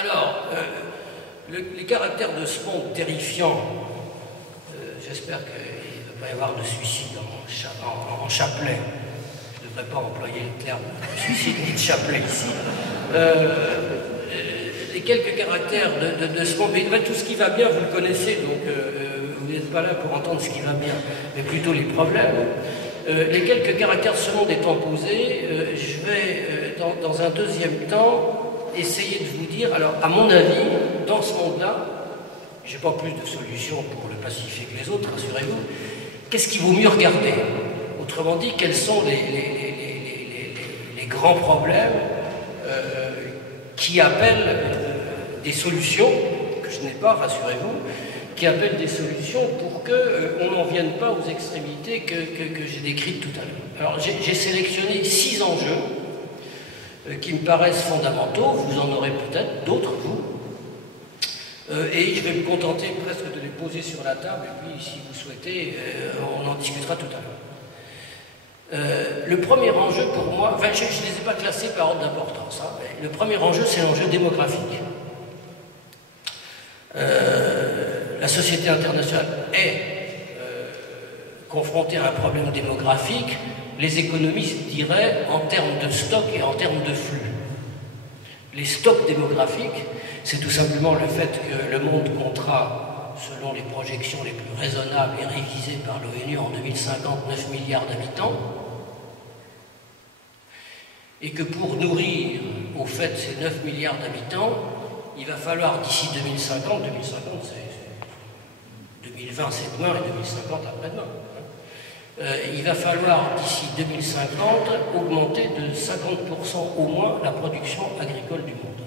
Alors, les caractères de ce monde terrifiant, j'espère qu'il ne va pas y avoir de suicide en chapelet. Je ne devrais pas employer le terme de suicide ni de chapelet ici. Les quelques caractères de ce monde, mais tout ce qui va bien, vous le connaissez, donc vous n'êtes pas là pour entendre ce qui va bien, mais plutôt les problèmes. Les quelques caractères de ce monde étant posés, je vais, dans un deuxième temps, essayer de vous dire, alors, à mon avis, dans ce monde-là, je n'ai pas plus de solutions pour le pacifier que les autres, rassurez-vous, qu'est-ce qu'il vaut mieux regarder? Autrement dit, quels sont les grands problèmes qui appellent des solutions, que je n'ai pas, rassurez-vous, qui appellent des solutions pour qu'on n'en vienne pas aux extrémités que j'ai décrites tout à l'heure. Alors, j'ai sélectionné 6 enjeux qui me paraissent fondamentaux, vous en aurez peut-être d'autres, vous, et je vais me contenter presque de les poser sur la table, et puis si vous souhaitez, on en discutera tout à l'heure. Le premier enjeu pour moi, enfin je ne les ai pas classés par ordre d'importance, hein, mais le premier enjeu c'est l'enjeu démographique. La société internationale est confrontée à un problème démographique, les économistes diraient en termes de stock et en termes de flux. Les stocks démographiques, c'est tout simplement le fait que le monde comptera, selon les projections les plus raisonnables et révisées par l'ONU en 2050, 9 milliards d'habitants, et que pour nourrir au fait ces 9 milliards d'habitants, il va falloir d'ici 2050 c'est 2020 c'est demain et 2050 après-demain, il va falloir d'ici 2050 augmenter de 50% au moins la production agricole du monde.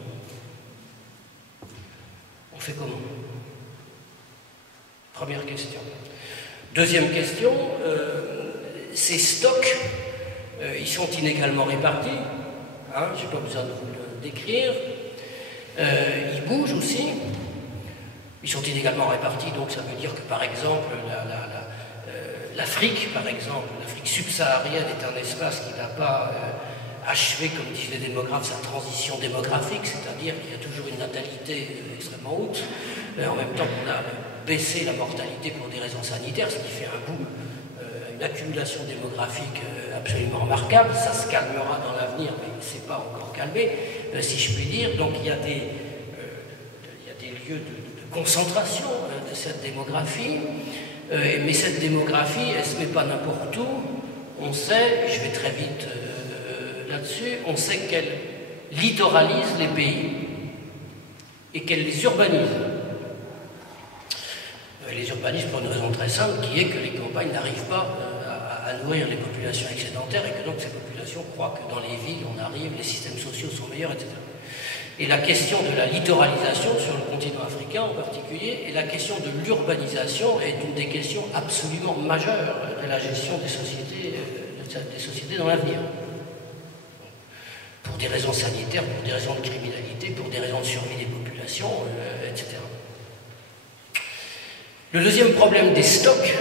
On fait comment? Première question. Deuxième question, ces stocks, ils sont inégalement répartis, hein, je n'ai pas besoin de vous le décrire, ils bougent aussi, ils sont inégalement répartis, donc ça veut dire que par exemple, l'Afrique, par exemple, l'Afrique subsaharienne est un espace qui n'a pas achevé, comme disent les démographes, sa transition démographique, c'est-à-dire qu'il y a toujours une natalité extrêmement haute, en même temps qu'on a baissé la mortalité pour des raisons sanitaires, ce qui fait un boom, une accumulation démographique absolument remarquable. Ça se calmera dans l'avenir, mais ce n'est pas encore calmé, si je puis dire. Donc il y a des lieux de concentration de cette démographie, mais cette démographie, elle ne se met pas n'importe où. On sait, je vais très vite là-dessus, on sait qu'elle littoralise les pays et qu'elle les urbanise. Les urbanistes pour une raison très simple, qui est que les campagnes n'arrivent pas à nourrir les populations excédentaires et que donc ces populations croient que dans les villes on arrive, les systèmes sociaux sont meilleurs, etc. Et la question de la littoralisation sur le continent africain en particulier, et la question de l'urbanisation est une des questions absolument majeures de la gestion des sociétés dans l'avenir. Pour des raisons sanitaires, pour des raisons de criminalité, pour des raisons de survie des populations, etc. Le deuxième problème des stocks,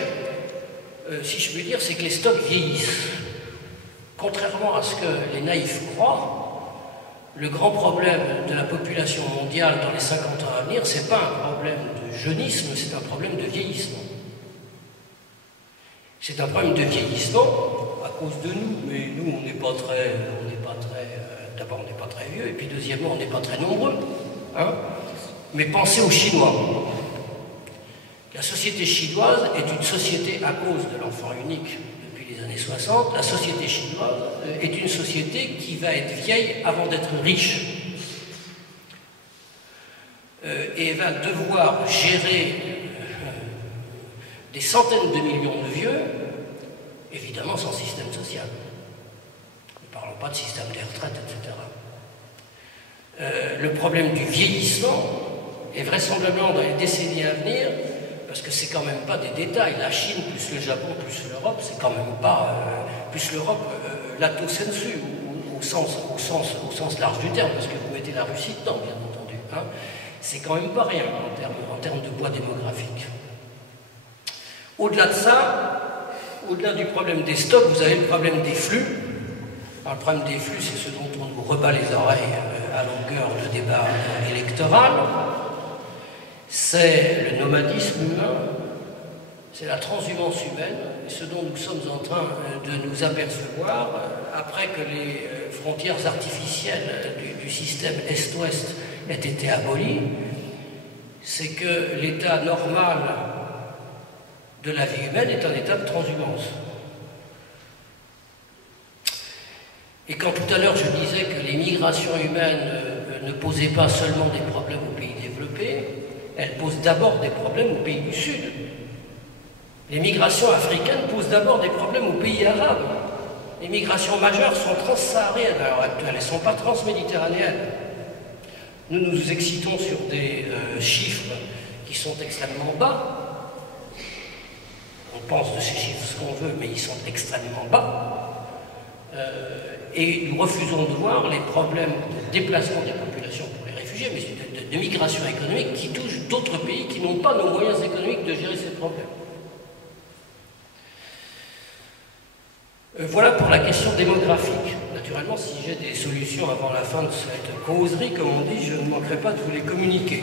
si je puis dire, c'est que les stocks vieillissent. Contrairement à ce que les naïfs croient, le grand problème de la population mondiale dans les 50 ans à venir, ce n'est pas un problème de jeunisme, c'est un problème de vieillissement. C'est un problème de vieillissement à cause de nous, mais nous, on n'est pas très d'abord, on n'est pas très vieux, et puis deuxièmement, on n'est pas très nombreux. Hein, mais pensez aux Chinois. La société chinoise est une société à cause de l'enfant unique depuis les années 60. La société chinoise est une société qui va être vieille avant d'être riche. Et va devoir gérer des centaines de millions de vieux, évidemment sans système social. Ne parlons pas de système des retraites, etc. Le problème du vieillissement est vraisemblablement dans les décennies à venir, parce que c'est quand même pas des détails. La Chine, plus le Japon, plus l'Europe, c'est quand même pas... plus l'Europe, lato sensu, au sens large du terme, parce que vous mettez la Russie dedans, bien entendu. Hein. C'est quand même pas rien en termes de poids démographique. Au-delà de ça, au-delà du problème des stocks, vous avez le problème des flux. Alors, le problème des flux, c'est ce dont on nous rebat les oreilles à longueur de débat électoral, c'est le nomadisme humain, c'est la transhumance humaine, ce dont nous sommes en train de nous apercevoir après que les frontières artificielles du système Est-Ouest aient été abolies, c'est que l'état normal de la vie humaine est un état de transhumance. Et quand tout à l'heure je disais que les migrations humaines ne posaient pas seulement des problèmes aux pays développés, elles posent d'abord des problèmes aux pays du Sud. Les migrations africaines posent d'abord des problèmes aux pays arabes. Les migrations majeures sont transsahariennes à l'heure actuelle, elles ne sont pas transméditerranéennes. Nous nous excitons sur des chiffres qui sont extrêmement bas. On pense de ces chiffres ce qu'on veut, mais ils sont extrêmement bas. Et nous refusons de voir les problèmes de déplacement des populations pour les réfugiés, mais de migration économique qui touchent d'autres pays qui n'ont pas nos moyens économiques de gérer ces problèmes. Voilà pour la question démographique. Naturellement, si j'ai des solutions avant la fin de cette causerie, comme on dit, je ne manquerai pas de vous les communiquer.